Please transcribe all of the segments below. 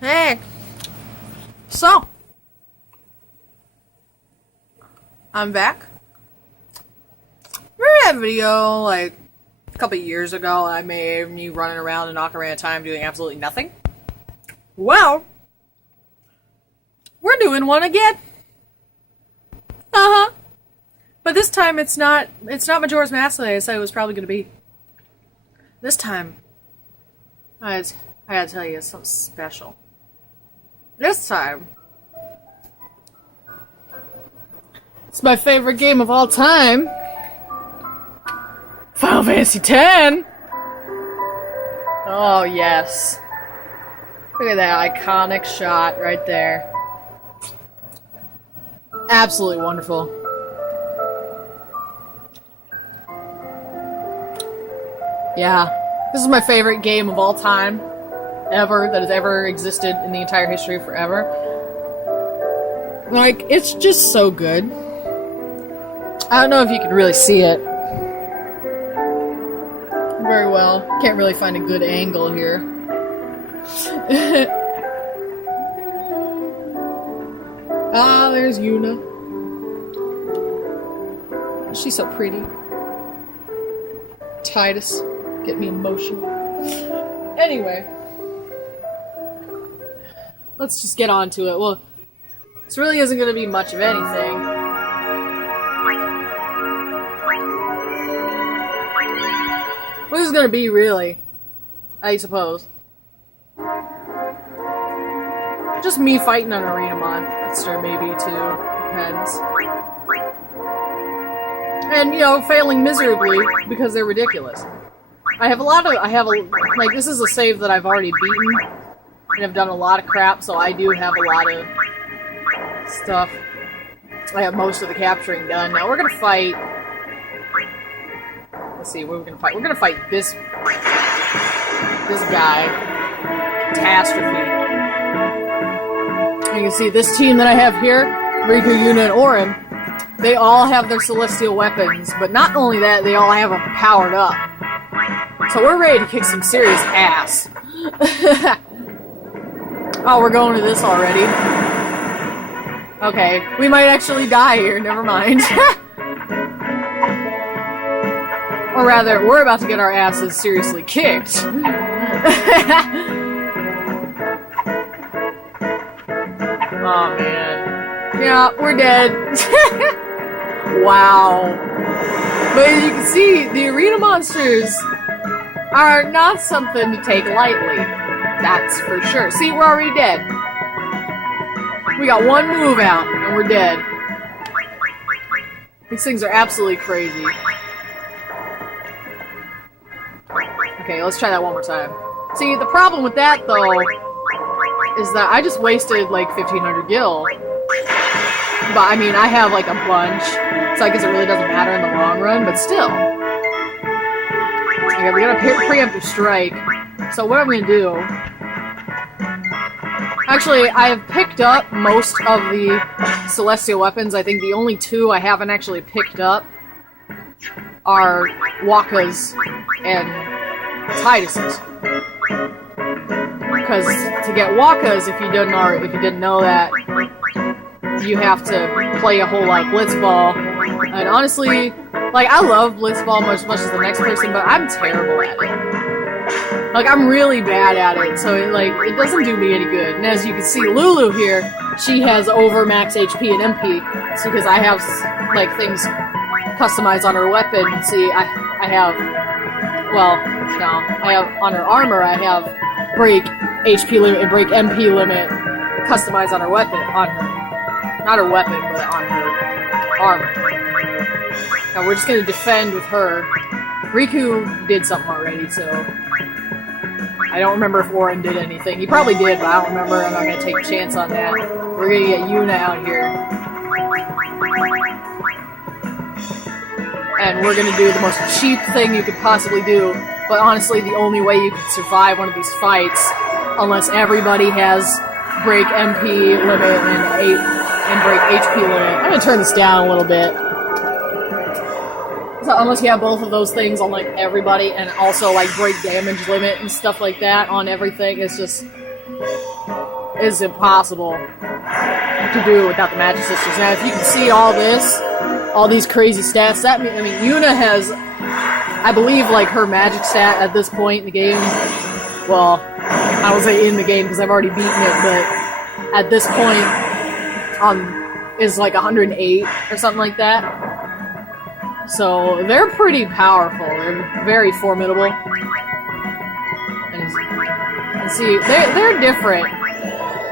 Hey, so I'm back. Remember that video like a couple years ago I made me running around and knocking around time doing absolutely nothing? Well, we're doing one again. Uh-huh. But this time it's not Majora's Mask that I said it was probably gonna be. This time I gotta tell you, it's something special. This time it's my favorite game of all time. Final Fantasy X! Oh, yes. Look at that iconic shot right there. Absolutely wonderful. Yeah. This is my favorite game of all time. Ever. That has ever existed in the entire history of forever. Like, it's just so good. I don't know if you can really see it very well. Can't really find a good angle here. Ah, there's Yuna. She's so pretty. Tidus. Get me emotional. Anyway. Let's just get on to it. Well, this really isn't going to be much of anything. What is it going to be, really? I suppose. Just me fighting an arena monster, maybe, too. Depends. And, you know, failing miserably because they're ridiculous. Like, this is a save that I've already beaten. And I've done a lot of crap, so I do have a lot of stuff. I have most of the capturing done. Now we're gonna fight. Let's see, what are we gonna fight? We're gonna fight this guy, Catastrophe. And you can see this team that I have here, Riku, Yuna, and Auron. They all have their celestial weapons, but not only that, they all have them powered up. So we're ready to kick some serious ass. Oh, we're going to this already. Okay, we might actually die here, never mind. Or rather, we're about to get our asses seriously kicked. Oh man. Yeah, we're dead. Wow. But as you can see, the arena monsters are not something to take lightly. That's for sure. See, we're already dead. We got one move out, and we're dead. These things are absolutely crazy. Okay, let's try that one more time. See, the problem with that, though, is that I just wasted, like, 1,500 gil. But, I mean, I have, like, a bunch, so I guess it really doesn't matter in the long run, but still. Okay, we got a preemptive strike. So what I'm gonna do... Actually, I have picked up most of the celestial weapons. I think the only two I haven't actually picked up are Wakka's and Tidus's. Because to get Wakka's, if you didn't know that, you have to play a whole lot of Blitzball. And honestly, like, I love Blitzball as much as the next person, but I'm terrible at it. Like, I'm really bad at it, so it doesn't do me any good. And as you can see, Lulu here, she has over max HP and MP. It's because I have, like, things customized on her weapon. See, I have on her armor, I have break HP limit and break MP limit customized on her weapon, not her weapon, but on her armor. Now we're just gonna defend with her. Riku did something already, so I don't remember if Auron did anything. He probably did, but I don't remember. I'm not gonna take a chance on that. We're gonna get Yuna out here. And we're gonna do the most cheap thing you could possibly do, but honestly the only way you could survive one of these fights, unless everybody has break MP limit and break HP limit. I'm gonna turn this down a little bit. So unless you have both of those things on, like, everybody, and also, like, break damage limit and stuff like that on everything, it's just... is impossible to do without the Magic Sisters. Now, if you can see all this, all these crazy stats, I mean, Yuna has, I believe, like, her magic stat at this point in the game, well, I would say in the game because I've already beaten it, but at this point, is like 108 or something like that. So they're pretty powerful. They're very formidable. And see, they're different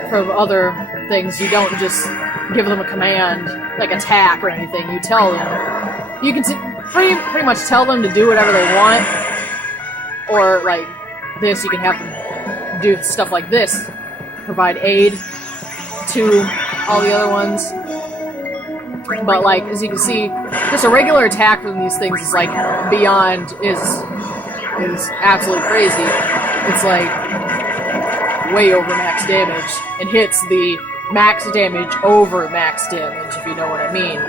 from other things. You don't just give them a command, like attack or anything. You tell them. You can pretty much tell them to do whatever they want. Or like this, you can have them do stuff like this. Provide aid to all the other ones. But like, as you can see, just a regular attack from these things is like beyond is absolutely crazy. It's like way over max damage and hits the max damage over max damage, if you know what I mean.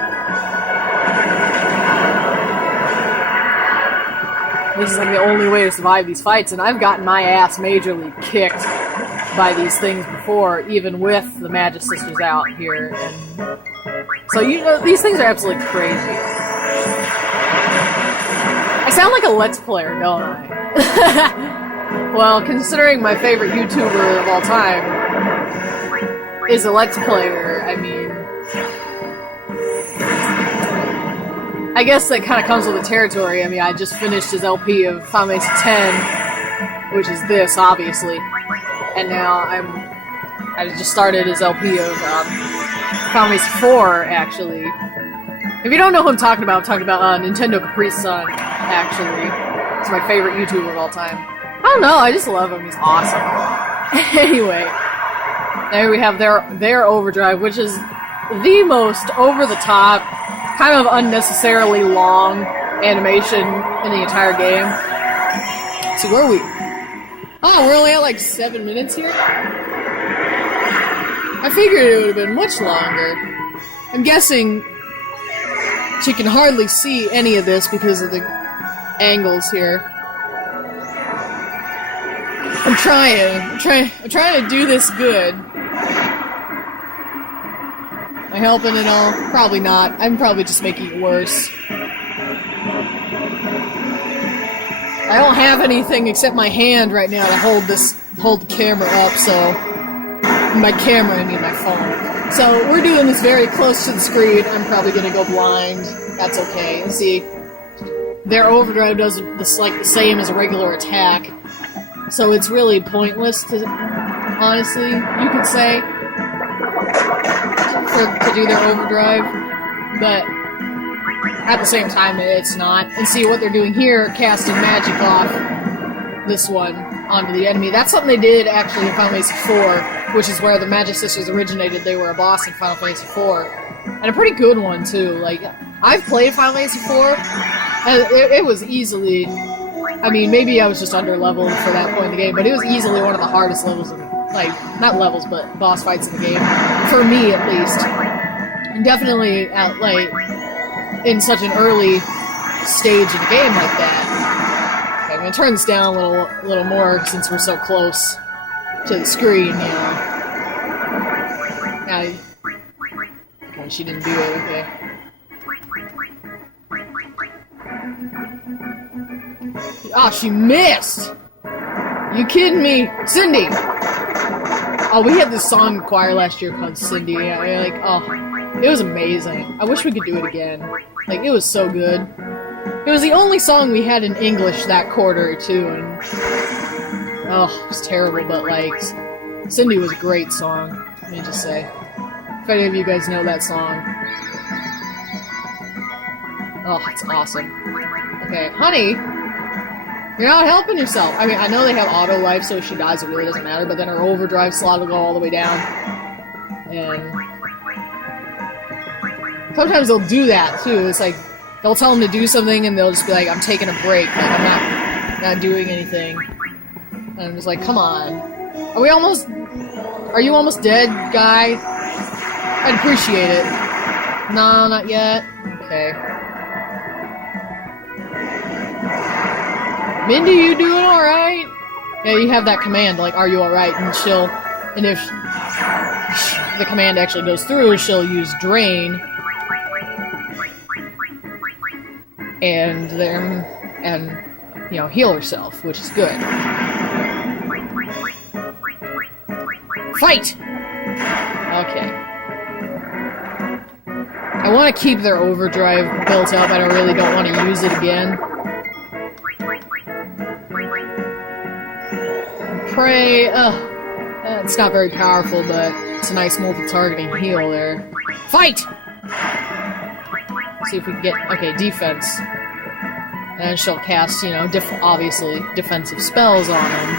This is like the only way to survive these fights, and I've gotten my ass majorly kicked by these things before, even with the Magic Sisters out here. And so, you know, these things are absolutely crazy. I sound like a Let's Player, don't I? Well, considering my favorite YouTuber of all time is a Let's Player, I mean, I guess that kind of comes with the territory. I mean, I just finished his LP of Final Fantasy X, which is this, obviously. And now I just started his LP of Final Fantasy IV, actually. If you don't know who I'm talking about Nintendo Capri Sun, actually. He's my favorite YouTuber of all time. I don't know, I just love him. He's awesome. Anyway, there we have their Overdrive, which is the most over-the-top, kind of unnecessarily long animation in the entire game. Let's see, where are we? Oh, we're only at like 7 minutes here? I figured it would have been much longer. I'm guessing she can hardly see any of this because of the angles here. I'm trying to do this good. Am I helping at all? Probably not. I'm probably just making it worse. I don't have anything except my hand right now to hold the camera up, so... My camera, I mean my phone. So, we're doing this very close to the screen. I'm probably gonna go blind. That's okay. And see, their Overdrive does this like the same as a regular attack. So it's really pointless to, honestly, you could say, to do their Overdrive. But at the same time, it's not. And see what they're doing here, casting magic off this one onto the enemy. That's something they did actually in Final Fantasy IV, which is where the Magic Sisters originated. They were a boss in Final Fantasy IV. And a pretty good one, too. Like, I've played Final Fantasy IV, and it was easily... I mean, maybe I was just under-leveled for that point in the game, but it was easily one of the hardest levels in, like, not levels, but boss fights in the game. For me, at least. And definitely at, like, in such an early stage in the game like that. Okay, I'm gonna turn this down a little more since we're so close to the screen, you know. Now, okay, she didn't do it, okay. Oh, she missed! You kidding me? Cindy! Oh, we had this song in choir last year called Cindy. Like, oh, it was amazing. I wish we could do it again. Like, it was so good. It was the only song we had in English that quarter, too, and... Oh, it was terrible, but, like, Cindy was a great song, let me just say. If any of you guys know that song. Oh, it's awesome. Okay, honey, you're not helping yourself. I mean, I know they have auto life, so if she dies, it really doesn't matter, but then her overdrive slot will go all the way down. And sometimes they'll do that, too. It's like, they'll tell them to do something, and they'll just be like, I'm taking a break. Like, I'm not doing anything. And I'm just like, come on. Are you almost dead, guy? I'd appreciate it. No, not yet. Okay. Mindy, you doing alright? Yeah, you have that command, like, are you alright? And she'll And if the command actually goes through, she'll use Drain. And then, you know, heal herself, which is good. Fight! Okay. I want to keep their overdrive built up, and I really don't want to use it again. Pray, it's not very powerful, but it's a nice multi-targeting heal there. Fight! See if we can get, okay, defense. And she'll cast, you know, obviously defensive spells on him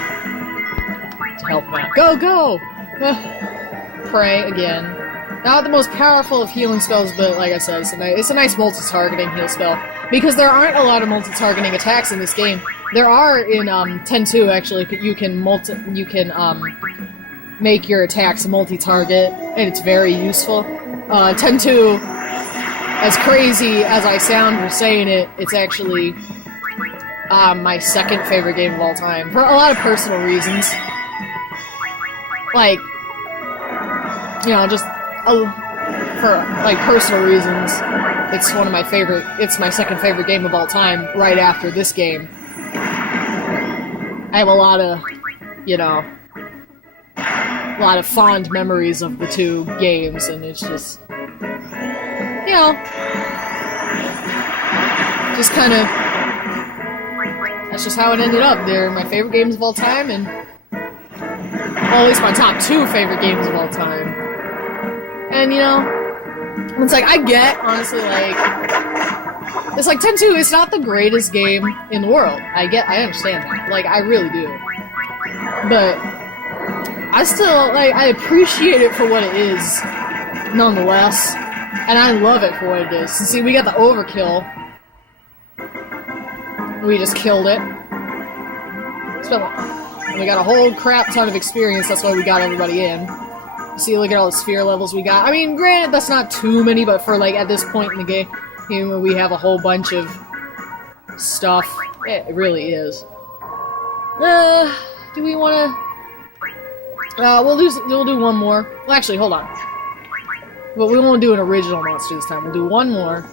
to help him out. Go, go! Pray again. Not the most powerful of healing spells, but like I said, it's a nice multi-targeting heal spell. Because there aren't a lot of multi-targeting attacks in this game. There are in 10-2 actually. You can make your attacks multi-target, and it's very useful. 10-2, as crazy as I sound for saying it, it's actually my second favorite game of all time for a lot of personal reasons. Like, you know, just for like personal reasons, it's one of my favorite. It's my second favorite game of all time, right after this game. I have a lot of, you know, a lot of fond memories of the two games, and it's just, you know, just kind of, that's just how it ended up. They're my favorite games of all time, and, well, at least my top two favorite games of all time. And, you know, it's like, I get, honestly, like, it's like 10-2, it's not the greatest game in the world. I understand that. Like, I really do. But I still, like, I appreciate it for what it is, nonetheless. And I love it for what it is. See, we got the overkill. We just killed it. We got a whole crap ton of experience, that's why we got everybody in. See, look at all the sphere levels we got. I mean, granted, that's not too many, but for, like, at this point in the game, we have a whole bunch of stuff. It really is. Do we want to... we'll do one more. Well, actually, hold on. But we won't do an original monster this time. We'll do one more.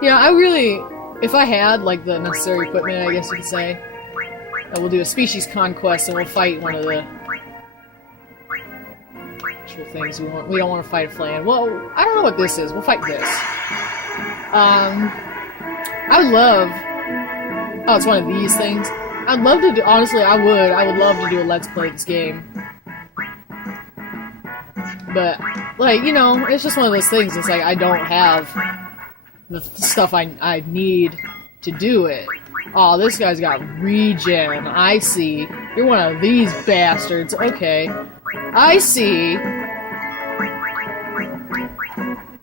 Yeah, I really... If I had, like, the necessary equipment, I guess you could say, we'll do a species conquest, and we'll fight one of the actual things we want. We don't want to fight a Flan. Well, I don't know what this is. We'll fight this. I would love... Oh, it's one of these things. I'd love to do... Honestly, I would love to do a Let's Play this game. But, like, you know, it's just one of those things. It's like, I don't have the stuff I need to do it. Oh, this guy's got regen. I see. You're one of these bastards. Okay. I see.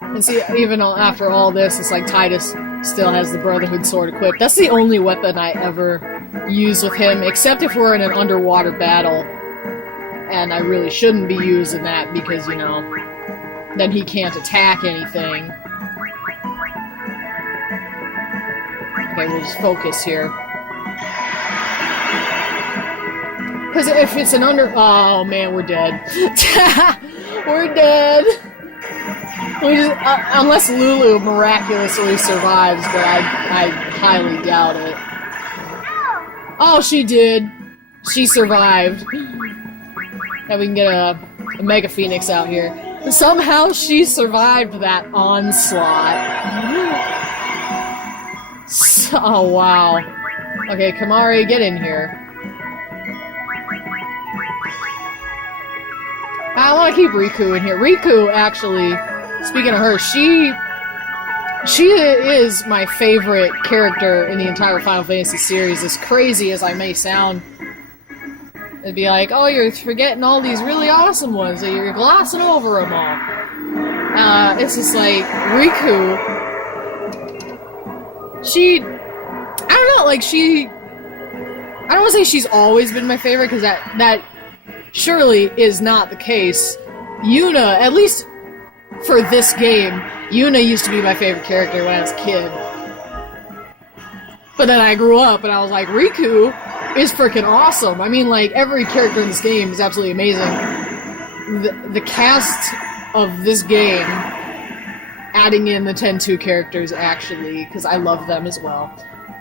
And see, even after all this, it's like Tidus still has the Brotherhood Sword equipped. That's the only weapon I ever use with him, except if we're in an underwater battle. And I really shouldn't be using that because, you know, then he can't attack anything. Okay, we'll just focus here. Because if it's an oh man, we're dead. We're dead. We just, unless Lulu miraculously survives, but I highly doubt it. Oh, she did. She survived. Now we can get a Mega Phoenix out here. Somehow she survived that onslaught. Oh, wow. Okay, Kimahri, get in here. I want to keep Riku in here. Riku, actually, speaking of her, she is my favorite character in the entire Final Fantasy series. As crazy as I may sound, it'd be like, oh, you're forgetting all these really awesome ones, and you're glossing over them all. It's just like, Riku, I don't know, like, I don't want to say she's always been my favorite, because that surely is not the case. Yuna, at least for this game, Yuna used to be my favorite character when I was a kid. But then I grew up, and I was like, Riku, is freaking awesome. I mean, like, every character in this game is absolutely amazing. The cast of this game, adding in the Tentu characters, actually, because I love them as well,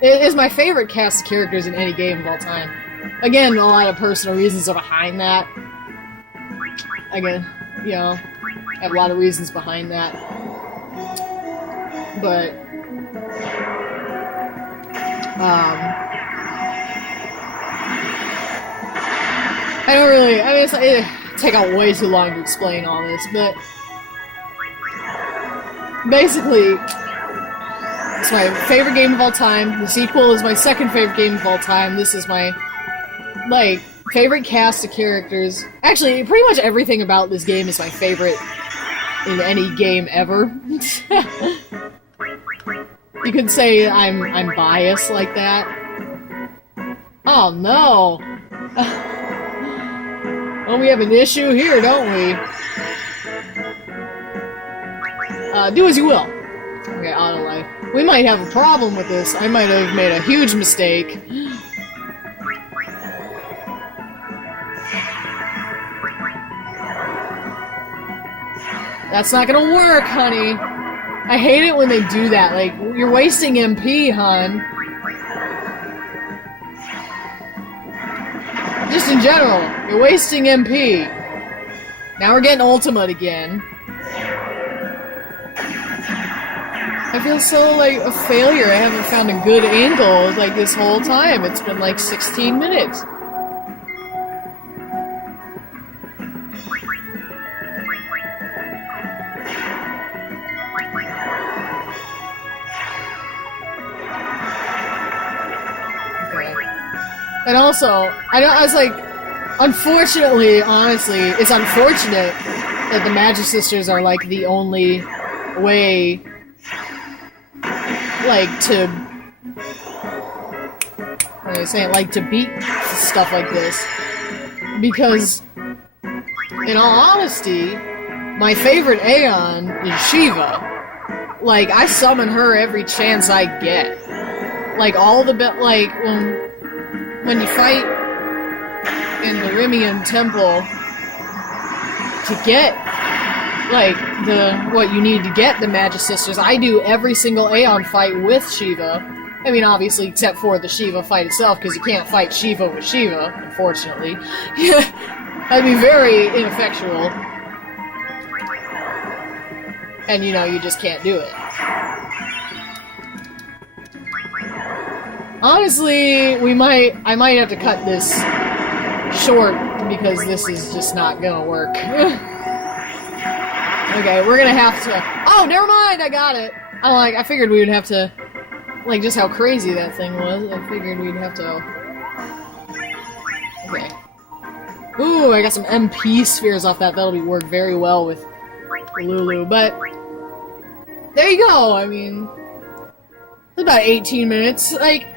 it is my favorite cast of characters in any game of all time. Again, a lot of personal reasons are behind that. Again, you know, I have a lot of reasons behind that. But, I don't really, I mean, it'd take out way too long to explain all this, but basically, it's my favorite game of all time. The sequel is my second favorite game of all time. This is my, like, favorite cast of characters. Actually, pretty much everything about this game is my favorite in any game ever. You could say I'm biased like that. Oh no! Well, we have an issue here, don't we? Do as you will. Okay, auto life. We might have a problem with this. I might have made a huge mistake. That's not gonna work, honey. I hate it when they do that. Like, you're wasting MP, hon. Just in general, you're wasting MP. Now we're getting ultimate again. I feel so, like, a failure. I haven't found a good angle, like, this whole time. It's been, like, 16 minutes. And also, I was like, unfortunately, honestly, it's unfortunate that the Magic Sisters are, like, the only way, like, to, what am I saying, like, to beat stuff like this. Because, in all honesty, my favorite Aeon is Shiva. Like, I summon her every chance I get. Like, all the like, when you fight in the Rimian Temple to get, like, what you need to get the Magic Sisters, I do every single Aeon fight with Shiva. I mean, obviously, except for the Shiva fight itself, because you can't fight Shiva with Shiva, unfortunately. That'd be very ineffectual. And, you know, you just can't do it. Honestly, I might have to cut this short because this is just not gonna work. Okay, we're gonna have to. Oh, never mind. I got it. I figured we would have to, like, just how crazy that thing was. I figured we'd have to. Okay. Ooh, I got some MP spheres off that. That'll work very well with Lulu. But there you go. I mean, it's about 18 minutes. Like,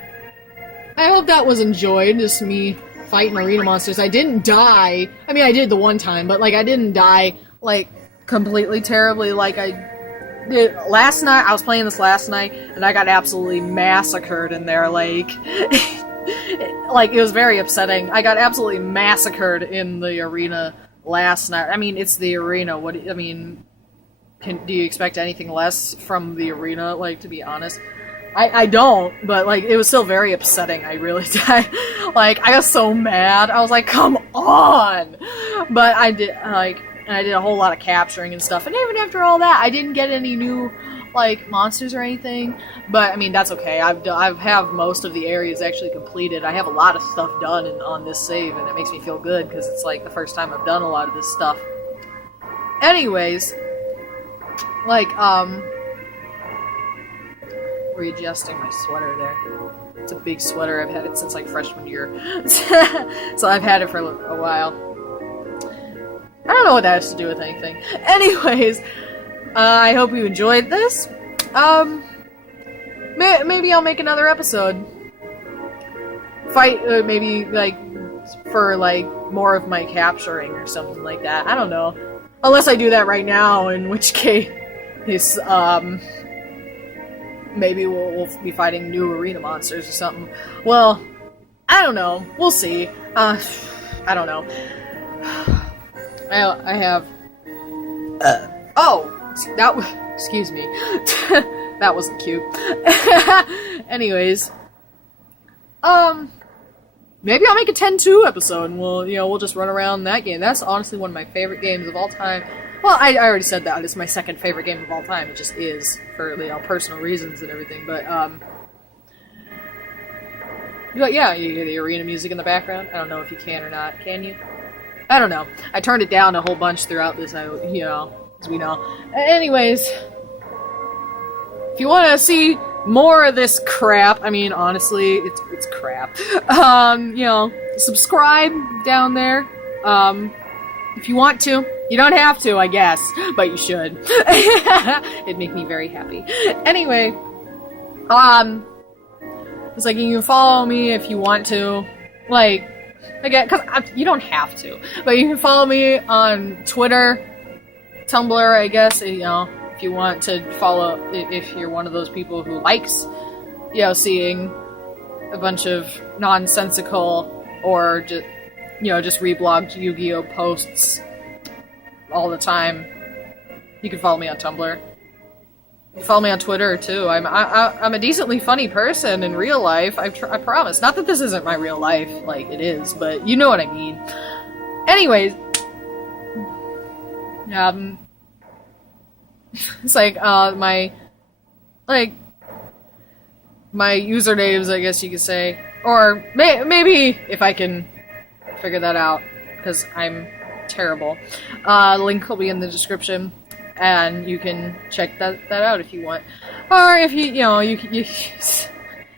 I hope that was enjoyed, just me fighting arena monsters. I didn't die. I mean, I did the one time, but, like, I didn't die, like, completely terribly like I did last night. I was playing this last night, and I got absolutely massacred in there, like... like, it was very upsetting. I got absolutely massacred in the arena last night. I mean, it's the arena. I mean, do you expect anything less from the arena, like, to be honest? I don't, but, like, it was still very upsetting. I really died. Like, I got so mad. I was like, come on! But I did, like, and I did a whole lot of capturing and stuff, and even after all that, I didn't get any new, like, monsters or anything, but, I mean, that's okay. I have most of the areas actually completed. I have a lot of stuff done on this save, and it makes me feel good, because it's, like, the first time I've done a lot of this stuff. Anyways, like, readjusting my sweater there. It's a big sweater. I've had it since, like, freshman year. So I've had it for a while. I don't know what that has to do with anything. Anyways, I hope you enjoyed this. Maybe I'll make another episode. Maybe, like, for, like, more of my capturing or something like that. I don't know. Unless I do that right now, in which case, maybe we'll be fighting new arena monsters or something. Well, I don't know. We'll see. I don't know. I have. Oh, excuse me. That wasn't cute. Anyways, maybe I'll make a 10-2 episode, and we'll just run around that game. That's honestly one of my favorite games of all time. Well, I already said that. It's my second favorite game of all time. It just is, for personal reasons and everything. But yeah, you hear the arena music in the background. I don't know if you can or not. Can you? I don't know. I turned it down a whole bunch throughout this, as we know. Anyways, if you want to see more of this crap, I mean, honestly, it's crap. Subscribe down there. If you want to. You don't have to, I guess, but you should. It'd make me very happy. Anyway, it's like you can follow me if you want to. Like, again, because you don't have to, but you can follow me on Twitter, Tumblr, I guess. If you want to follow, if you're one of those people who likes, seeing a bunch of nonsensical or just reblogged Yu-Gi-Oh posts all the time, you can follow me on Tumblr. You can follow me on Twitter too. I'm a decently funny person in real life. I promise. Not that this isn't my real life, like it is, but you know what I mean. Anyways, it's like my usernames, I guess you could say, or maybe if I can figure that out, because I'm terrible. Link will be in the description, and you can check that out if you want. Or if you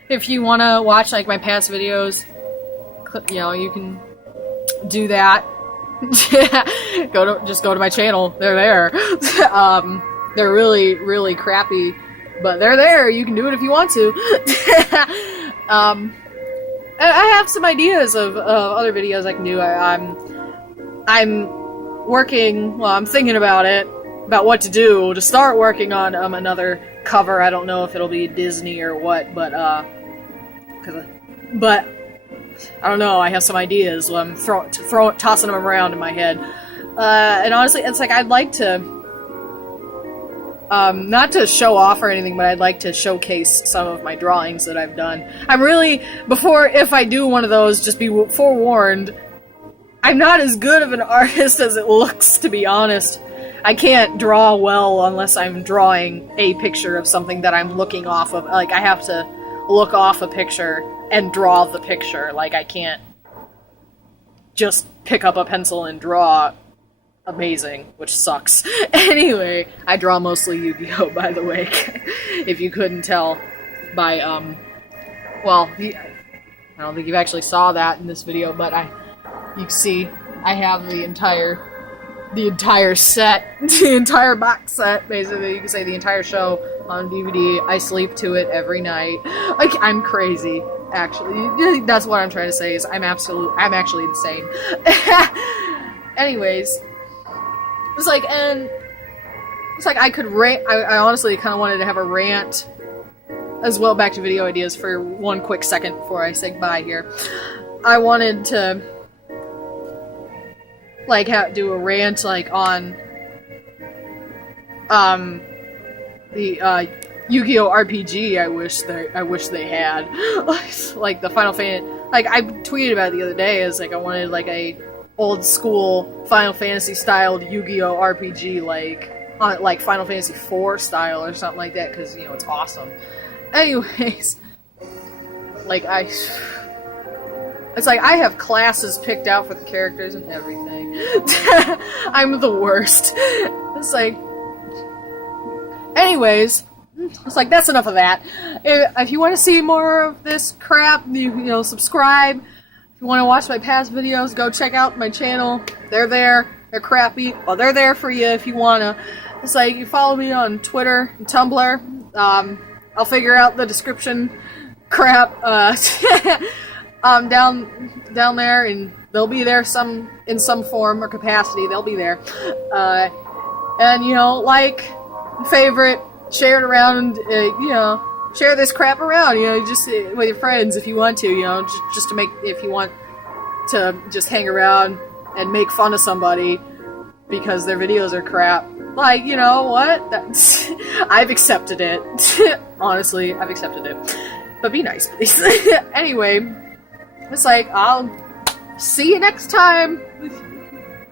if you want to watch like my past videos, you can do that. Just go to my channel. They're there. They're really, really crappy, but they're there. You can do it if you want to. I have some ideas of other videos I can do. I'm working, well, I'm thinking about what to do, to start working on another cover. I don't know if it'll be Disney or what, but I don't know, I have some ideas. Well, I'm tossing them around in my head. And honestly, it's like I'd like to, not to show off or anything, but I'd like to showcase some of my drawings that I've done. I'm really, if I do one of those, just be forewarned, I'm not as good of an artist as it looks, to be honest. I can't draw well unless I'm drawing a picture of something that I'm looking off of. Like, I have to look off a picture and draw the picture. Like, I can't just pick up a pencil and draw amazing, which sucks. Anyway, I draw mostly Yu-Gi-Oh, by the way, if you couldn't tell by, well, I don't think you actually saw that in this video, but you can see I have the entire set, the entire box set, basically. You can say the entire show on DVD. I sleep to it every night. Like, I'm crazy, actually. That's what I'm trying to say, is I'm actually insane. Anyways, it's like I could rant. I honestly kind of wanted to have a rant as well. Back to video ideas for one quick second before I say goodbye here. I wanted to do a rant on the Yu-Gi-Oh RPG. I wish they had like the Final Fantasy. Like, I tweeted about it the other day, as like I wanted like a old school Final Fantasy styled Yu-Gi-Oh RPG, like Final Fantasy IV style or something like that, because it's awesome. Anyways, it's like I have classes picked out for the characters and everything. I'm the worst. It's like, anyways, it's like, that's enough of that. If you want to see more of this crap, you subscribe. If you want to watch my past videos, go check out my channel. They're there. They're crappy. Well, they're there for you if you want to. It's like, you follow me on Twitter and Tumblr. I'll figure out the description crap down there, and they'll be there in some form or capacity. They'll be there. And like, favorite, share it around, share this crap around, you know, just with your friends if you want to, you know, just to make, if you want to just hang around and make fun of somebody because their videos are crap. Like, you know what? That's, I've accepted it. Honestly, I've accepted it. But be nice, please. Anyway, it's like, I'll see you next time.